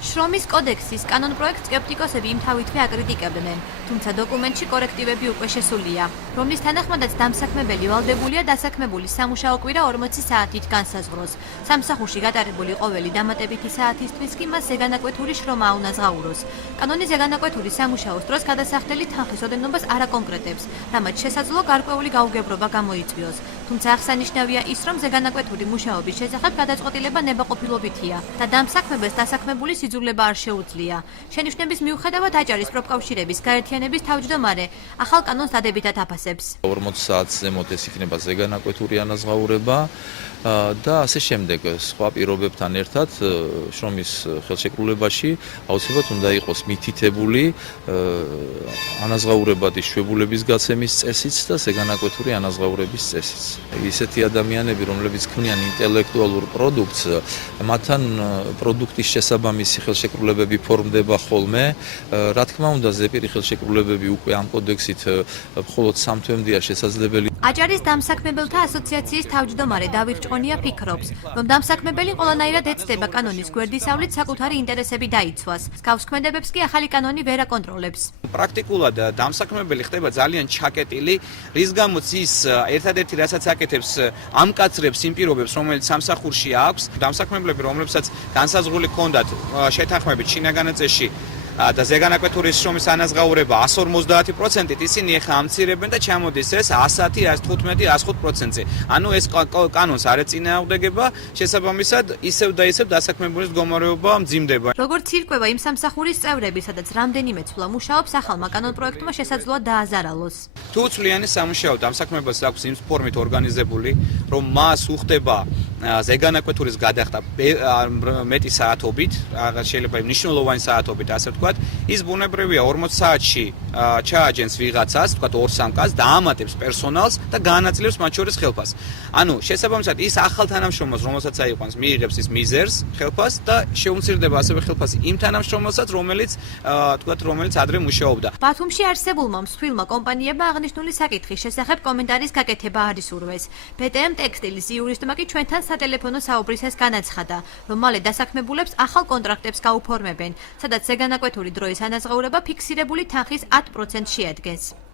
შრომის კოდექსის კანონპროექტს სკეპტიკოსები იმთავითვე აკრიტიკებდნენ, თუმცა დოკუმენტში კორექტივები უკვე შესულია, რომლის თანახმადაც დამსაქმებელი ვალდებულია დასაქმებული სამუშაო კვირა 40 საათით განსაზღვროს. სამსახურში გატარებული ყოველი დამატებითი საათისთვის კი მას ზეგანაკვეთური შრომა აუნაზღაუროს. კანონი ზეგანაკვეთური სამუშაოს დროს გადასახდელი თანხის ოდენობას არ აკონკრეტებს, რამაც შესაძლოა გარკვეული გაუგებრობა გამოიწვიოს. თუმცა აღსანიშნავია ის, რომ ზეგანაკვეთური მუშაობის შესახებ გადაწყვეტილება ნებაყოფილობითია და დამსაქმებელს დასაქმებული სიძულება არ შეუძლია. შენიშვნების მიუხედავად აჭარის პროფკავშირების გაერთიანების თავმჯდომარე ახალ კანონს დადებითად აფასებს. 40 საათს ზემოთ ეს იქნება ზეგანაკვეთური ანაზღაურება და ასე შემდეგ სხვა პირობებთან ერთად შრომის ხელშეკრულებაში აუცილებლად უნდა იყოს მითითებული ანაზღაურებადი შვებულების გაცემის წესიც და ზეგანაკვეთური ანაზღაურების წესიც. ისეთი ადამიანები, რომლებიც ქმნიან ინტელექტუალურ პროდუქტს, მათთან პროდუქტის შესაბამისი ხელშეკრულებები ფორმდება ხოლმე. რა თქმა უნდა, ზეპირი ხელშეკრულებები უკვე ამ კოდექსით მხოლოდ 3 თვემდეა შესაძლებელი. აჭარის დამსაქმებელთა ასოციაციის თავმჯდომარე დავით ჭყონია ფიქრობს, რომ დამსაქმებელი ყველანაირად ეცდება კანონის გვერდისავლით საკუთარი ინტერესები დაიცვას. მსგავს ქმედებებს კი ახალი კანონი ვერ აკონტროლებს. პრაქტიკულად დამსაქმებელი ხდება ძალიან ჩაკეტილი, რის გამოც ის ერთადერთი რასაც აკეთებს, ამკაცრებს იმ პირობებს, რომელიც სამსახურში აქვს, დამსაქმებლები, რომლებსაც განსაზღვრული ჰქონდათ შეთანხმებით შინაგანაწესში და ზეგანაკვეთური შრომის ანაზღაურება 150%-ით, ისინი ახლა ამცირებენ და ჩამოდის ეს 110, 115, 105%-ზე. ანუ ეს კანონს არ ეწინააღმდეგება, შესაბამისად ისევ და ისევ დასაქმებულის მდგომარეობა მძიმდება. როგორც ირკვევა იმ სამსახურის წევრები, სადაც რამდენიმე ცვლა მუშაობს, ახალმა კანონპროექტმა შესაძლოა დააზარალოს. თუ ცვლიანი სამუშაო დამსაქმებელს აქვს იმ ფორმით ორგანიზებული, რომ მას უხდება ზეგანაკვეთურის გადახდა მეტი საათობით, შეიძლება მნიშვნელოვანი საათობით, ასე ვთქვათ, ის ბუნებრივია 40 საათში ჩააჯენს ვიღაცას, ვთქვათ 2-3 კაცს და ამატებს პერსონალს და გაანაწილებს მათ შორის ხელფასს. ანუ შესაბამისად ის ახალ თანამშრომელს, რომელსაც აიყვანს, მიიღებს ის მიზერს ხელფასს და შეუმცირდება ასევე ხელფასი იმ თანამშრომელსაც, რომელიც ადრე მუშაობდა. ბათუმში არსებულმა მსხვილმა კომპანიებმა აღნიშნული საკითხის შესახებ კომენტარის გაკეთება არ ისურვეს. BTM ტექსტილის იურისტმა კი ჩვენთან სატელეფონო საუბრისას განაცხადა, რომ მალე დასაქმებულებს ახალ კონტრაქტებს გაუფორმებენ, სადაც ზეგანაკვეთური დროის ანაზღაურება ფიქსირებული თანხის 10%-ს შეადგენს.